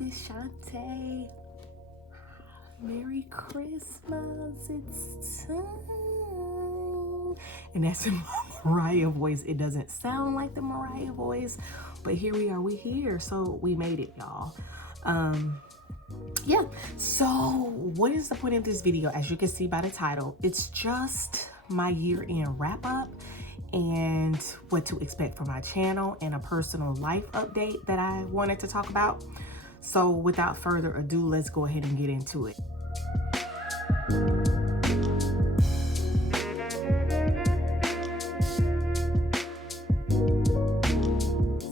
it's Shantae. Merry Christmas, it's time. And that's in my Mariah voice. It doesn't sound like the Mariah voice, but here we are, we here. So we made it, y'all. Yeah, so what is the point of this video? As you can see by the title, it's just my year-end wrap-up and what to expect from my channel and a personal life update that I wanted to talk about. So without further ado, let's go ahead and get into it.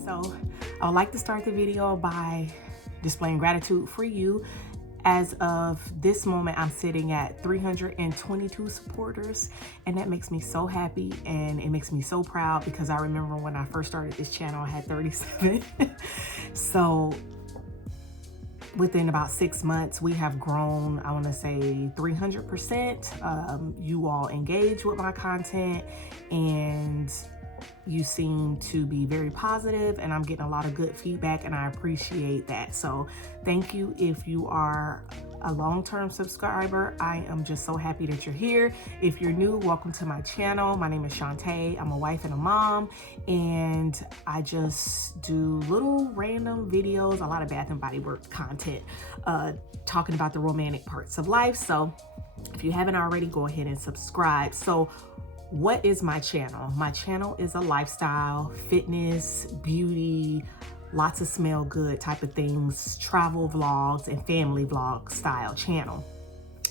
So I would like to start the video by displaying gratitude for you. As of this moment, I'm sitting at 322 supporters, and that makes me so happy and it makes me so proud because I remember when I first started this channel, I had 37. So within about 6 months, we have grown, I want to say 300%. You all engage with my content and you seem to be very positive, and I'm getting a lot of good feedback, and I appreciate that. So thank you. If you are a long-term subscriber, I am just so happy that you're here. If you're new, welcome to my channel. My name is Shantae. I'm a wife and a mom, and I just do little random videos, a lot of Bath and Body Works content, talking about the romantic parts of life. So if you haven't already, go ahead and subscribe. So what is my channel? My channel is a lifestyle, fitness, beauty, lots of smell good type of things, travel vlogs and family vlog style channel.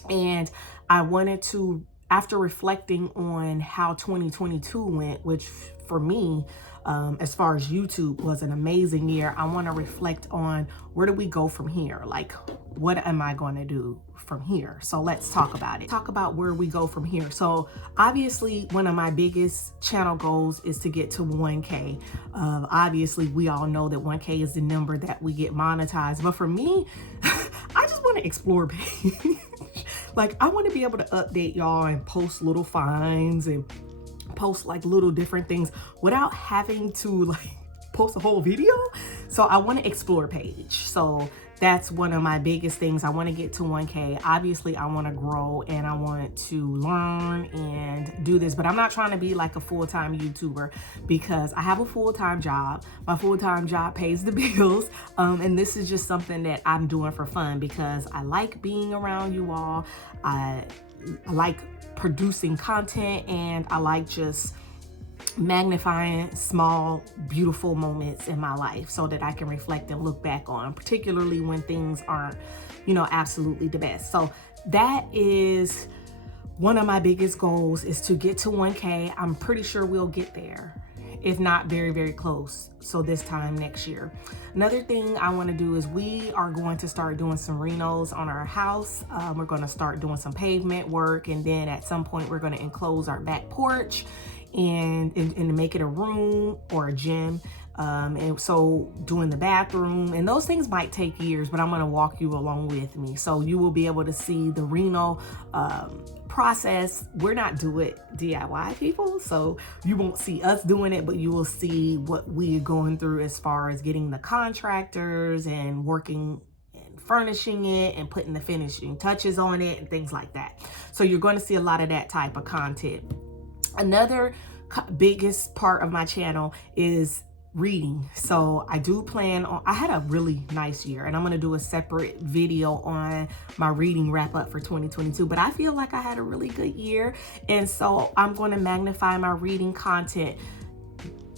And I wanted to, after reflecting on how 2022 went, which for me, as far as YouTube was an amazing year, I want to reflect on where do we go from here? Like, what am I going to do from here? So let's talk about it. Talk about where we go from here. So obviously, one of my biggest channel goals is to get to 1K. Obviously, we all know that 1K is the number that we get monetized. But for me, I just want to explore page. Like, I want to be able to update y'all and post little finds and post like little different things without having to like post a whole video. So I want to explore page. So that's one of my biggest things. I want to get to 1K. Obviously, I want to grow and I want to learn and do this, but I'm not trying to be like a full-time YouTuber because I have a full-time job. My full-time job pays the bills. And this is just something that I'm doing for fun because I like being around you all. I like producing content, and I like just magnifying small, beautiful moments in my life so that I can reflect and look back on, particularly when things aren't, you know, absolutely the best. So that is one of my biggest goals, is to get to 1K. I'm pretty sure we'll get there, if not very, very close. So this time next year. Another thing I want to do is we are going to start doing some renos on our house. We're going to start doing some pavement work, and then at some point we're going to enclose our back porch and make it a room or a gym. And so doing the bathroom, and those things might take years, but I'm going to walk you along with me. So you will be able to see the reno process. We're not doing DIY people, so you won't see us doing it, but you will see what we are going through as far as getting the contractors and working and furnishing it and putting the finishing touches on it and things like that. So you're going to see a lot of that type of content. Another biggest part of my channel is reading. So I do plan on, I had a really nice year, and I'm going to do a separate video on my reading wrap up for 2022, but I feel like I had a really good year. And so I'm going to magnify my reading content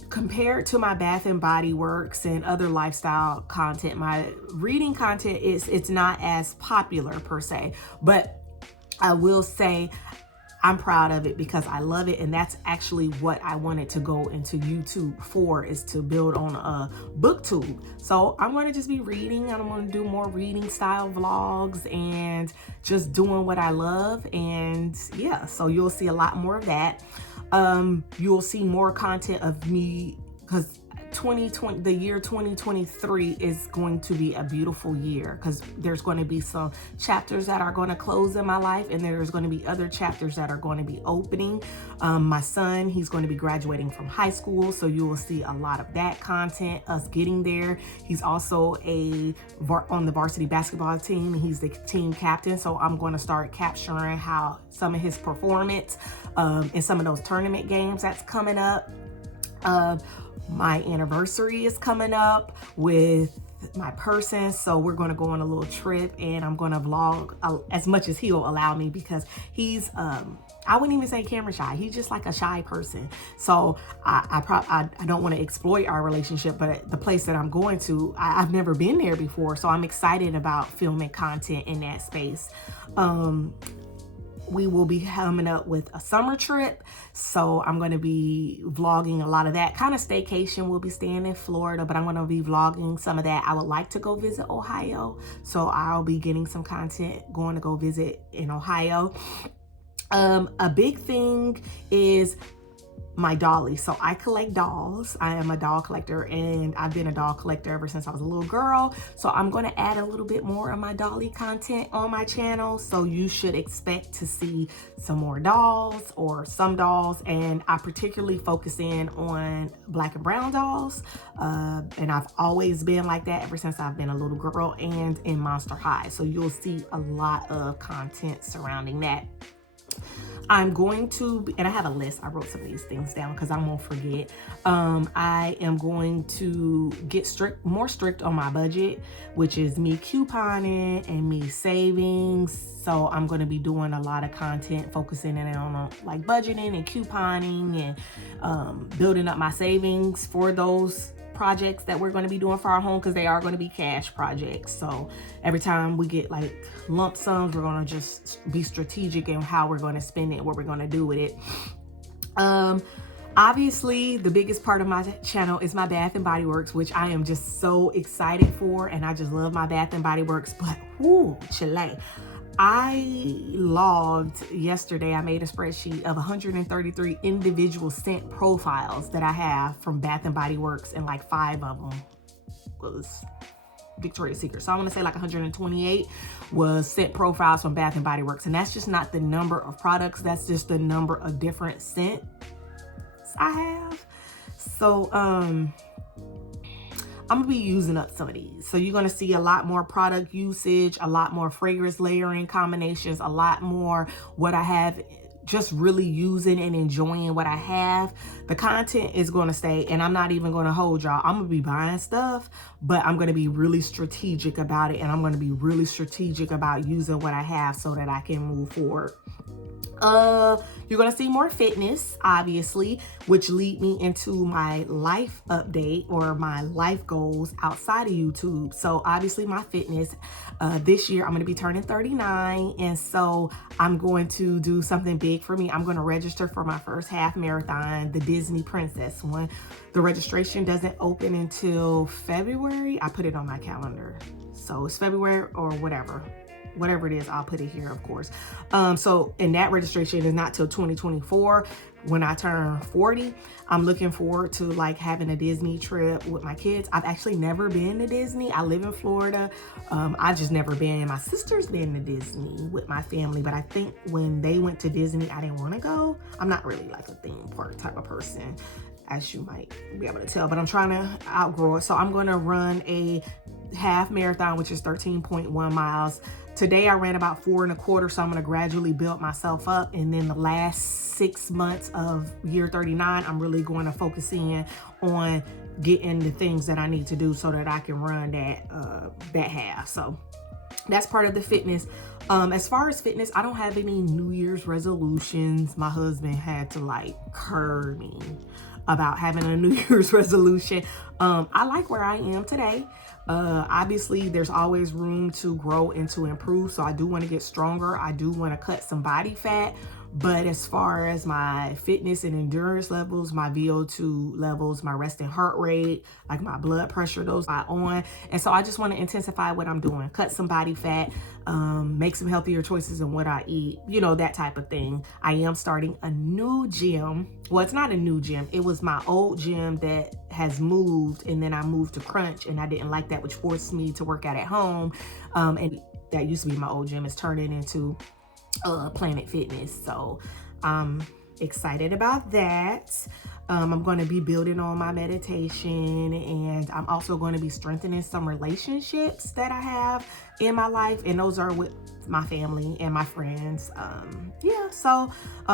compared to my Bath and Body Works and other lifestyle content. My reading content it's not as popular per se, but I will say I'm proud of it because I love it, and that's actually what I wanted to go into YouTube for, is to build on a booktube. So I'm going to just be reading, and I'm going to do more reading style vlogs and just doing what I love. And yeah, so you'll see a lot more of that. You'll see more content of me because 2020, the year 2023 is going to be a beautiful year, because there's going to be some chapters that are going to close in my life, and there's going to be other chapters that are going to be opening. My son, he's going to be graduating from high school, so you will see a lot of that content, us getting there. He's also on the varsity basketball team. He's the team captain, so I'm going to start capturing how some of his performance in some of those tournament games that's coming up. My anniversary is coming up with my person, so we're going to go on a little trip, and I'm going to vlog as much as he'll allow me, because he's I wouldn't even say camera shy. He's just like a shy person. So I don't want to exploit our relationship, but the place that I'm going to, I've never been there before, so I'm excited about filming content in that space. We will be coming up with a summer trip, so I'm going to be vlogging a lot of that. Kind of staycation. We'll be staying in Florida, but I'm going to be vlogging some of that. I would like to go visit Ohio, so I'll be getting some content going to go visit in Ohio. A big thing is my dolly. So I collect dolls. I am a doll collector, and I've been a doll collector ever since I was a little girl. So I'm going to add a little bit more of my dolly content on my channel. So you should expect to see some more dolls, or some dolls. And I particularly focus in on black and brown dolls. And I've always been like that ever since I've been a little girl and in Monster High. So you'll see a lot of content surrounding that. I'm going to, and I have a list. I wrote some of these things down because I won't forget. I am going to get more strict on my budget, which is me couponing and me savings. So I'm going to be doing a lot of content focusing in on like budgeting and couponing and building up my savings for those projects that we're going to be doing for our home, because they are going to be cash projects. So every time we get like lump sums, we're going to just be strategic in how we're going to spend it, what we're going to do with it. Obviously, the biggest part of my channel is my Bath and Body Works, which I am just so excited for, and I just love my Bath and Body Works. But whoo, Chile. I logged yesterday, I made a spreadsheet of 133 individual scent profiles that I have from Bath and Body Works, and like 5 of them was Victoria's Secret. So I want to say like 128 was scent profiles from Bath and Body Works. And that's just not the number of products, that's just the number of different scents I have. So I'm gonna be using up some of these. So you're gonna see a lot more product usage, a lot more fragrance layering combinations, a lot more what I have, just really using and enjoying what I have. The content is gonna stay, and I'm not even gonna hold y'all. I'm gonna be buying stuff, but I'm gonna be really strategic about it, and I'm gonna be really strategic about using what I have so that I can move forward. You're gonna see more fitness, obviously, which lead me into my life update or my life goals outside of YouTube. So obviously my fitness, this year I'm gonna be turning 39, and so I'm going to do something big for me. I'm gonna register for my first half marathon, the Disney Princess one. The registration doesn't open until February. I put it on my calendar, so it's February or whatever it is, I'll put it here, of course. So, and that registration is not till 2024 when I turn 40. I'm looking forward to like having a Disney trip with my kids. I've actually never been to Disney. I live in Florida. I just never been. My sister's been to Disney with my family, but I think when they went to Disney, I didn't want to go. I'm not really like a theme park type of person, as you might be able to tell, but I'm trying to outgrow it. So I'm going to run a half marathon, which is 13.1 miles. Today I ran about 4.25, so I'm gonna gradually build myself up. And then the last 6 months of year 39, I'm really going to focus in on getting the things that I need to do so that I can run that half. So that's part of the fitness. As far as fitness, I don't have any New Year's resolutions. My husband had to like curb me about having a New Year's resolution. I like where I am today. Obviously there's always room to grow and to improve. So I do want to get stronger. I do want to cut some body fat, But as far as my fitness and endurance levels, my VO2 levels, my resting heart rate, like my blood pressure, those are on. And so I just want to intensify what I'm doing, cut some body fat, make some healthier choices in what I eat, you know, that type of thing. I am starting a new gym. Well, it's not a new gym. It was my old gym that has moved, and then I moved to Crunch, and I didn't like that, which forced me to work out at home. And that used to be my old gym. It's turning into Planet Fitness. So I'm excited about that. I'm going to be building on my meditation, and I'm also going to be strengthening some relationships that I have in my life, and those are with my family and my friends. Yeah, so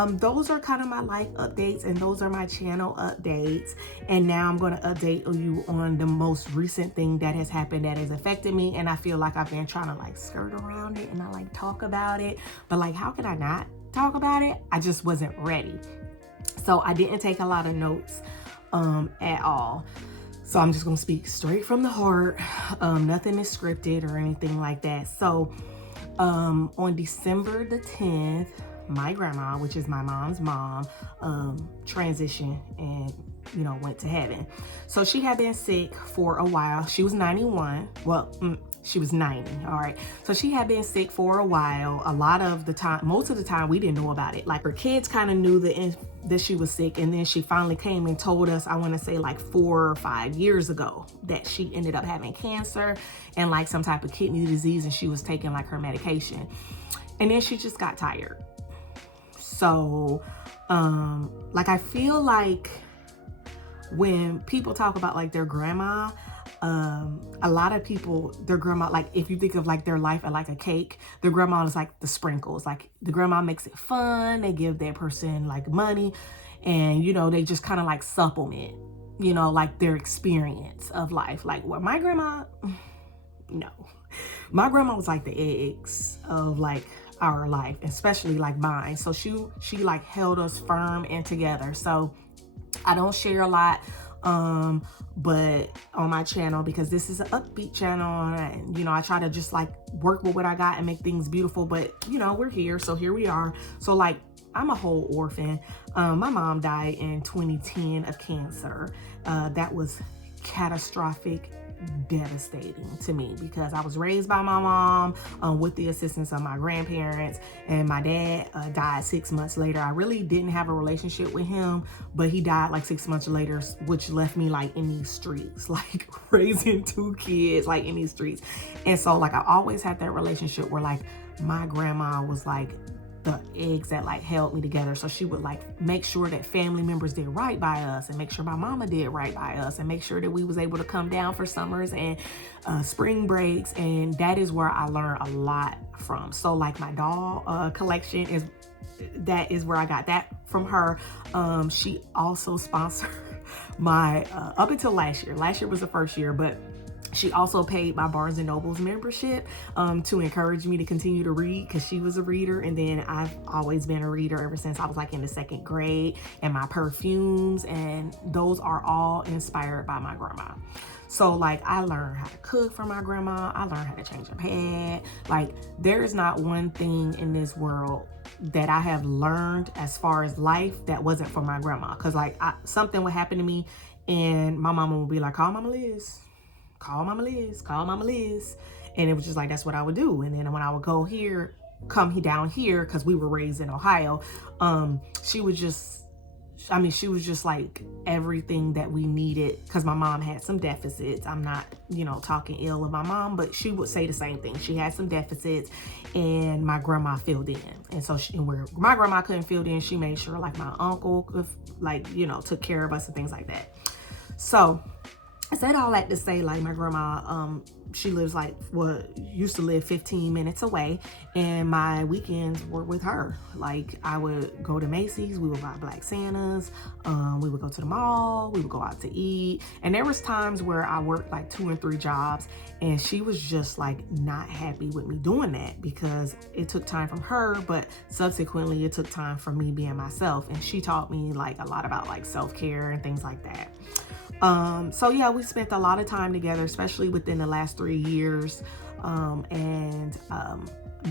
those are kind of my life updates, and those are my channel updates. And now I'm going to update you on the most recent thing that has happened that has affected me, and I feel like I've been trying to like skirt around it and I like talk about it, but like how can I not talk about it? I just wasn't ready. So I didn't take a lot of notes at all. So I'm just gonna speak straight from the heart. Nothing is scripted or anything like that. So on December the 10th, my grandma, which is my mom's mom, transitioned and, you know, went to heaven. So she had been sick for a while. She was 91. Well, she was 90. All right. So she had been sick for a while. A lot of the time, most of the time, we didn't know about it. Like her kids kind of knew that she was sick. And then she finally came and told us, I want to say like 4 or 5 years ago, that she ended up having cancer and like some type of kidney disease. And she was taking like her medication. And then she just got tired. So, like, I feel like when people talk about like their grandma, a lot of people, their grandma, like if you think of like their life like a cake, their grandma is like the sprinkles. Like the grandma makes it fun. They give that person like money, and you know, they just kind of like supplement, you know, like their experience of life. Like what my grandma, no, my grandma was like the eggs of like our life, especially like mine. So she like held us firm and together. So I don't share a lot, but on my channel, because this is an upbeat channel, and you know, I try to just like work with what I got and make things beautiful. But you know, we're here, so here we are. So like, I'm a whole orphan. My mom died in 2010 of cancer. That was catastrophic, devastating to me, because I was raised by my mom with the assistance of my grandparents, and my dad died 6 months later. I really didn't have a relationship with him, but he died like 6 months later, which left me like in these streets, like raising 2 kids like in these streets. And so like I always had that relationship where like my grandma was like the eggs that like held me together. So she would like make sure that family members did right by us, and make sure my mama did right by us, and make sure that we was able to come down for summers and spring breaks. And that is where I learned a lot from. So like my doll collection is where I got that from her. She also sponsored my up until last year was the first year, but she also paid my Barnes & Noble's membership to encourage me to continue to read, because she was a reader. And then I've always been a reader ever since I was like in the 2nd grade. And my perfumes, and those are all inspired by my grandma. So like I learned how to cook from my grandma. I learned how to change a pad. Like there is not one thing in this world that I have learned as far as life that wasn't from my grandma. Because like something would happen to me, and my mama would be like, call Mama Liz. Call Mama Liz, call Mama Liz. And it was just like, that's what I would do. And then when I would go here, come down here, because we were raised in Ohio, she was just like everything that we needed, because my mom had some deficits. I'm not, you know, talking ill of my mom, but she would say the same thing. She had some deficits, and my grandma filled in. And so where my grandma couldn't fill in, she made sure like my uncle could, like, you know, took care of us and things like that. So I said all that to say, like, my grandma, she lives like, used to live 15 minutes away, and my weekends were with her. Like, I would go to Macy's, we would buy Black Santas, we would go to the mall, we would go out to eat. And there was times where I worked like 2 and 3 jobs, and she was just like not happy with me doing that, because it took time from her, but subsequently it took time from me being myself. And she taught me like a lot about like self-care and things like that. So yeah, we spent a lot of time together, especially within the last 3 years.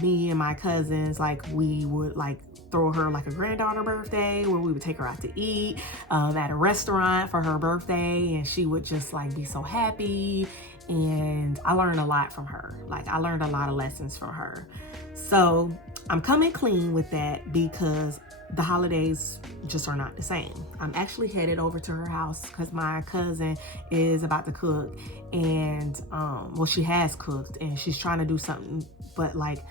Me and my cousins, like, we would like throw her like a granddaughter birthday where we would take her out to eat at a restaurant for her birthday, and she would just like be so happy. And I learned a lot from her. Like, I learned a lot of lessons from her. So I'm coming clean with that because the holidays just are not the same. I'm actually headed over to her house because my cousin is about to cook, and well, she has cooked and she's trying to do something, but like,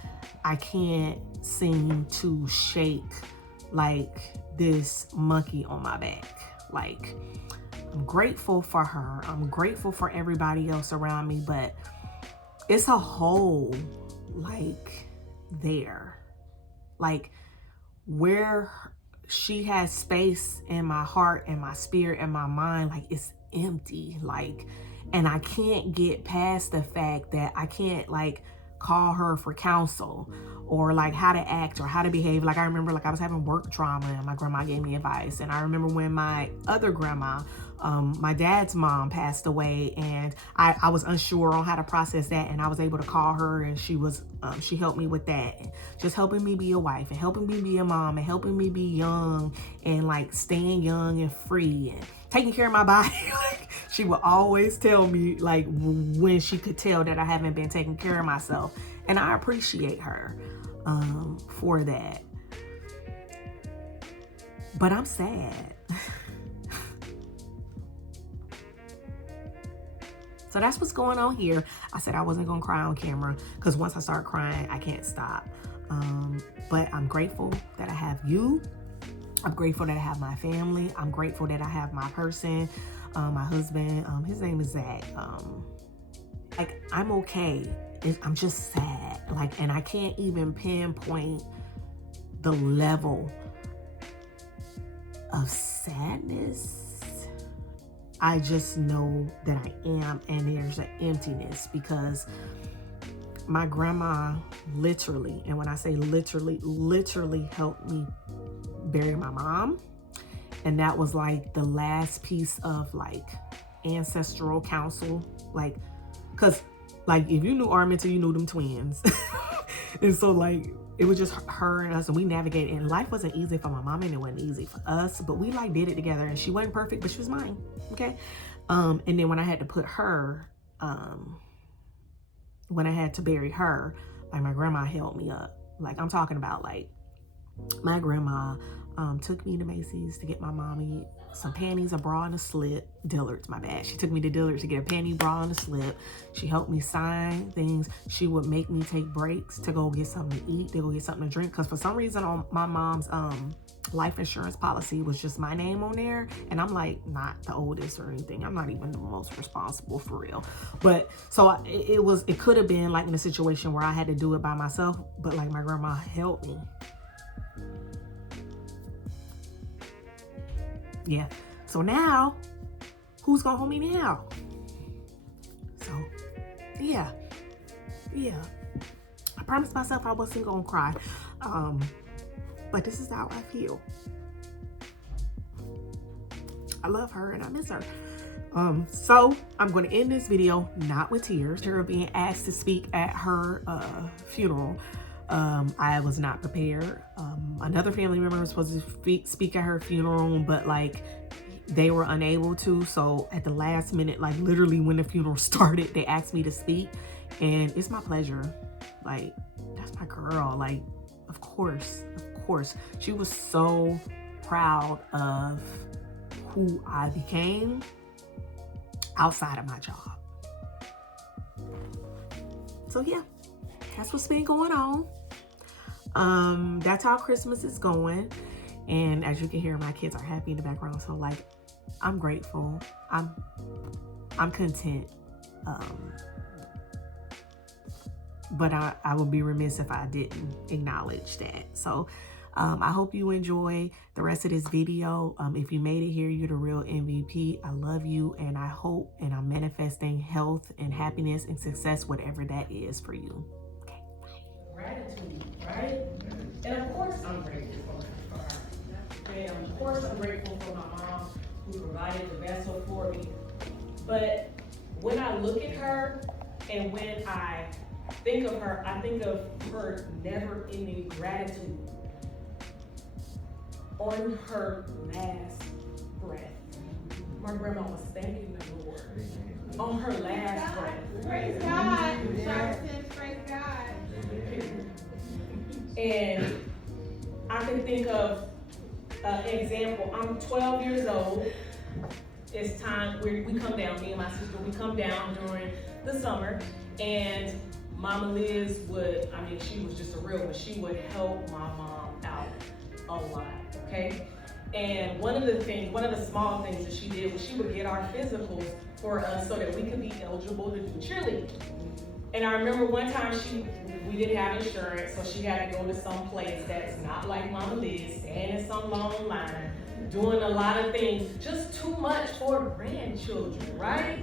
I can't seem to shake like this monkey on my back. Like, I'm grateful for her. I'm grateful for everybody else around me, but it's a hole like there. Like, where she has space in my heart and my spirit and my mind, like, it's empty. Like, and I can't get past the fact that I can't like call her for counsel or like how to act or how to behave. Like, I remember like I was having work trauma and my grandma gave me advice. And I remember when my other grandma, my dad's mom, passed away, and I was unsure on how to process that, and I was able to call her, and she was she helped me with that, and just helping me be a wife and helping me be a mom and helping me be young and like staying young and free and taking care of my body. Like, she would always tell me like when she could tell that I haven't been taking care of myself, and I appreciate her for that. But I'm sad. So that's what's going on here. I said I wasn't gonna cry on camera because once I start crying, I can't stop. But I'm grateful that I have you. I'm grateful that I have my family. I'm grateful that I have my person, my husband. His name is Zach. Like, I'm okay. I'm just sad. Like, and I can't even pinpoint the level of sadness. I just know that I am, and there's an emptiness because my grandma literally, and when I say literally helped me bury my mom. And that was like the last piece of like ancestral counsel. Like, cause like if you knew Arminta, you knew them twins. And so like, it was just her and us, and we navigated, and life wasn't easy for my mom and it wasn't easy for us, but we like did it together, and she wasn't perfect, but she was mine. Okay. And then when I had to put her, when I had to bury her, like, my grandma held me up. Like, I'm talking about like my grandma took me to Macy's to get my mommy some panties, a bra, and a slip. Dillard's, my bad. She took me to Dillard's to get a panty, bra, and a slip. She helped me sign things. She would make me take breaks to go get something to eat, to go get something to drink. Because for some reason on my mom's life insurance policy was just my name on there. And I'm like not the oldest or anything. I'm not even the most responsible, for real. But so it could have been like in a situation where I had to do it by myself. But like, my grandma helped me. Yeah. So now, who's gonna hold me now? So, yeah. I promised myself I wasn't gonna cry. But this is how I feel. I love her and I miss her. So I'm gonna end this video not with tears. Her being asked to speak at her funeral. I was not prepared. Another family member was supposed to speak at her funeral, but like they were unable to. So at the last minute, like literally when the funeral started, they asked me to speak, and it's my pleasure. Like, that's my girl. Like, of course. She was so proud of who I became outside of my job. So yeah, that's what's been going on. That's how Christmas is going. And as you can hear, my kids are happy in the background. So like, I'm grateful. I'm content. But I would be remiss if I didn't acknowledge that. So I hope you enjoy the rest of this video. If you made it here, you're the real MVP. I love you, and I hope and I'm manifesting health and happiness and success, whatever that is for you. Okay, bye. Gratitude, right? And of course I'm grateful for her. Okay, of course I'm grateful for my mom who provided the vessel for me. But when I look at her, And when I think of her, I think of her never-ending gratitude on her last breath. My grandma was thanking the Lord on her last breath. Praise God. Praise God. And I can think of an example. I'm 12 years old. It's time we come down, me and my sister, we come down during the summer, and Mama Liz would, I mean, she was just a real one. She would help my mom out a lot, okay? And one of the small things that she did was she would get our physicals for us so that we could be eligible to do cheerleading. And I remember one time we didn't have insurance, so she had to go to some place that's not like Mama Liz, stand in some long line, doing a lot of things, just too much for grandchildren, right?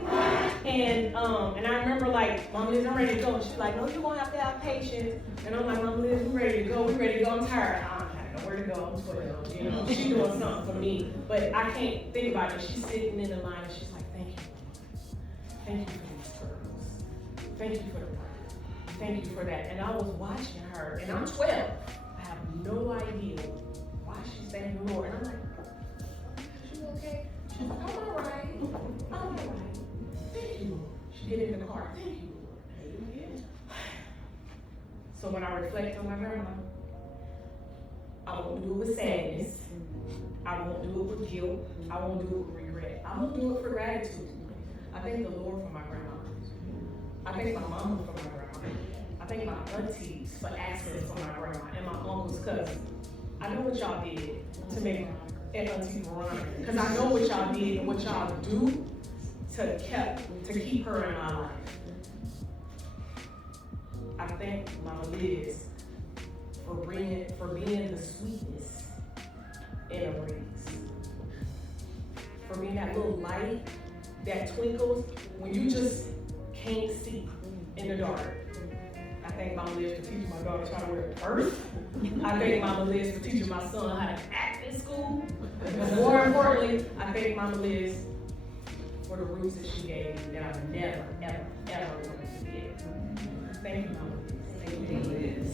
And I remember like, Mama Liz, I'm ready to go. And she's like, no, you're gonna have patience. And I'm like, Mama Liz, we're ready to go, I'm tired. I don't know where to go, I'm 12, you know, she's doing something for me. But I can't think about it. She's sitting in the line and she's like, thank you. Thank you for these turtles. Thank you for the work. Thank you for that. And I was watching her, and I'm 12. I have no idea why she's thanking the Lord. And I'm like, is you okay? She's like, I'm all right. I'm all right. Thank you, Lord. She get in the car. Thank you, Lord. So when I reflect on my grandma, I won't do it with sadness. I won't do it with guilt. I won't do it with regret. I won't do it for gratitude. I thank the Lord for my grandma. I thank my mama for my grandma. I thank my aunties for access for my grandma and my uncles, because I know what y'all did to make and Auntie Veronica, because I know what y'all did and what y'all do to keep her in my life. I thank Mama Liz for being the sweetness in a breeze, for being that little light that twinkles when you just can't see in the dark. I thank Mama Liz for teaching my daughter how to wear a purse. I thank Mama Liz for teaching my son how to act in school. But more importantly, I thank Mama Liz for the roots that she gave me that I've never, ever, ever wanted to forget. Thank you, Mama Liz. Thank you, Liz.